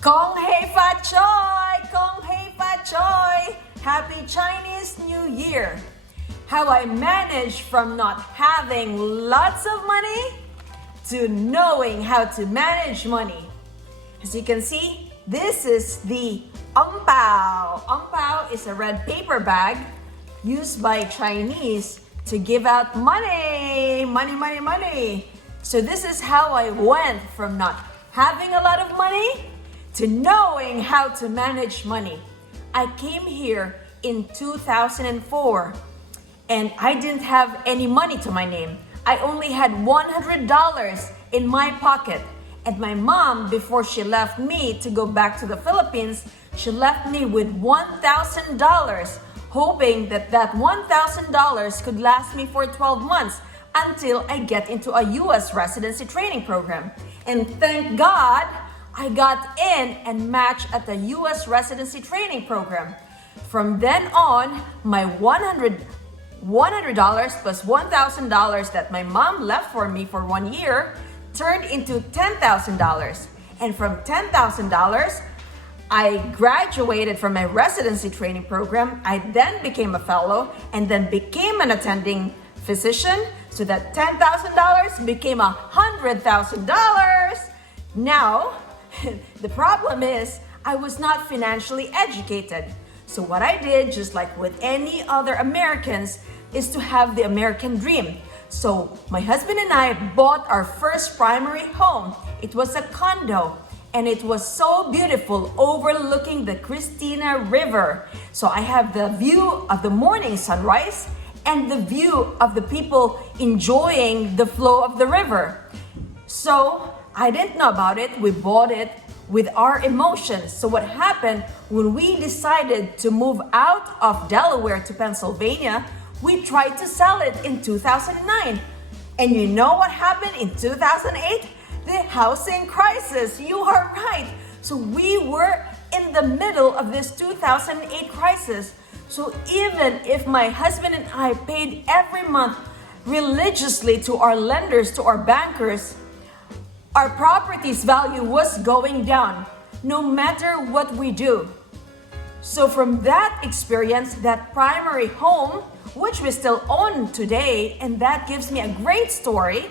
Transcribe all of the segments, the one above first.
𝐶𝐭 𝐶 Happy Chinese New Year! How I managed from not having lots of money to knowing how to manage money. As you can see, this is the 𝐷 𝐷 𝐷 is a red paper bag used by Chinese to give out money. So this is how I went from not having a lot of money to knowing how to manage money. I came here in 2004 and I didn't have any money to my name. I only had $100 in my pocket. And my mom, before she left me to go back to the Philippines, she left me with $1,000, hoping that that $1,000 could last me for 12 months until I get into a U.S. residency training program. And thank God, I got in and matched at the U.S. residency training program. From then on, my $100 plus $1,000 that my mom left for me for 1 year turned into $10,000. And from $10,000, I graduated from my residency training program. I then became a fellow and then became an attending physician. So that $10,000 became $100,000. Now, the problem is I was not financially educated. So what I did, just like with any other Americans, is to have the American dream. So my husband and I bought our first primary home. It was a condo and it was so beautiful, overlooking the Christina River. So I have the view of the morning sunrise and the view of the people enjoying the flow of the river. So I didn't know about it. We bought it with our emotions. So what happened when we decided to move out of Delaware to Pennsylvania, we tried to sell it in 2009. And you know what happened in 2008? The housing crisis. You are right. So we were in the middle of this 2008 crisis. So even if my husband and I paid every month religiously to our lenders, to our bankers, our property's value was going down no matter what we do. So from that experience, that primary home, which we still own today, and that gives me a great story,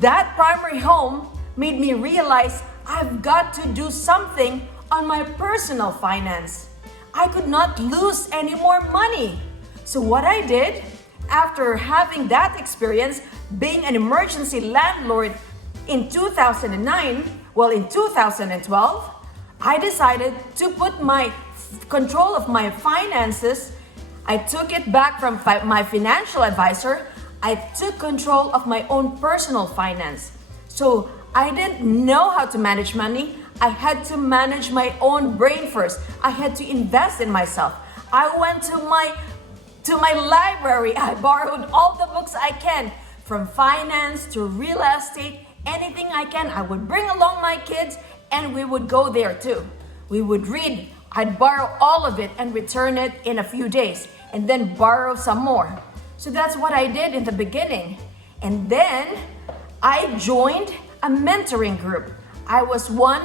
that primary home made me realize I've got to do something on my personal finance. I could not lose any more money. So what I did, after having that experience, being an emergency landlord in 2009, in 2012, I decided to put my control of my finances. I took it back from my financial advisor. I took control of my own personal finance. So I didn't know how to manage money. I had to manage my own brain first. I had to invest in myself. I went to my library. I borrowed all the books I can, from finance to real estate, anything I can. I would bring along my kids and we would go there too. We would read. I'd borrow all of it and return it in a few days and then borrow some more. So that's what I did in the beginning. And then I joined a mentoring group. I was one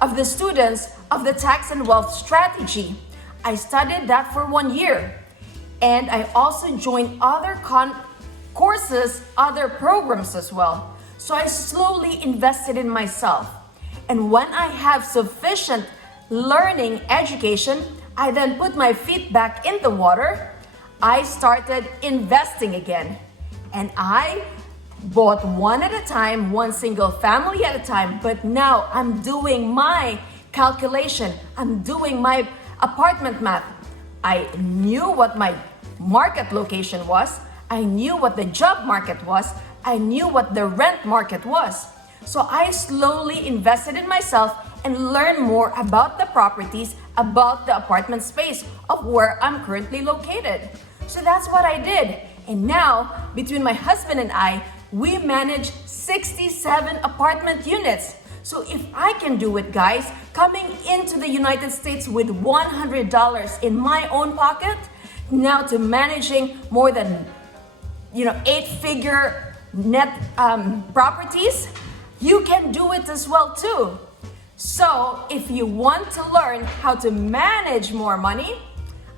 of the students of the tax and wealth strategy. I studied that for 1 year. And I also joined other courses, other programs as well. So I slowly invested in myself. And when I have sufficient learning, education, I then put my feet back in the water. I started investing again. And I bought one at a time, one single family at a time. But now I'm doing my calculation. I'm doing my apartment math. I knew what my market location was. I knew what the job market was. I knew what the rent market was. So I slowly invested in myself and learned more about the properties, about the apartment space of where I'm currently located. So that's what I did. And now, between my husband and I, we manage 67 apartment units. So if I can do it, guys, coming into the United States with $100 in my own pocket, now to managing more than 8-figure net properties, you can do it as well too. So if you want to learn how to manage more money,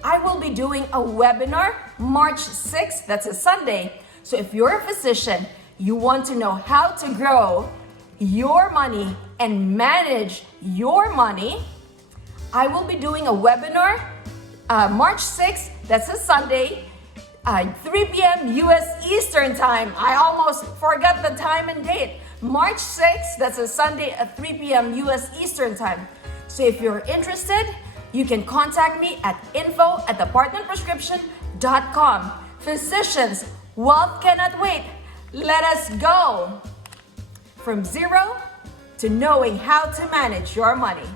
I will be doing a webinar March 6th, that's a Sunday. So if you're a physician, you want to know how to grow your money and manage your money, I will be doing a webinar March 6th, that's a Sunday, 3 p.m. US Eastern Time. I almost forgot the time and date. March 6th, that's a Sunday at 3 p.m. US Eastern Time. So if you're interested, you can contact me at info@apartmentprescription.com. Physicians, wealth cannot wait. Let us go from zero to knowing how to manage your money.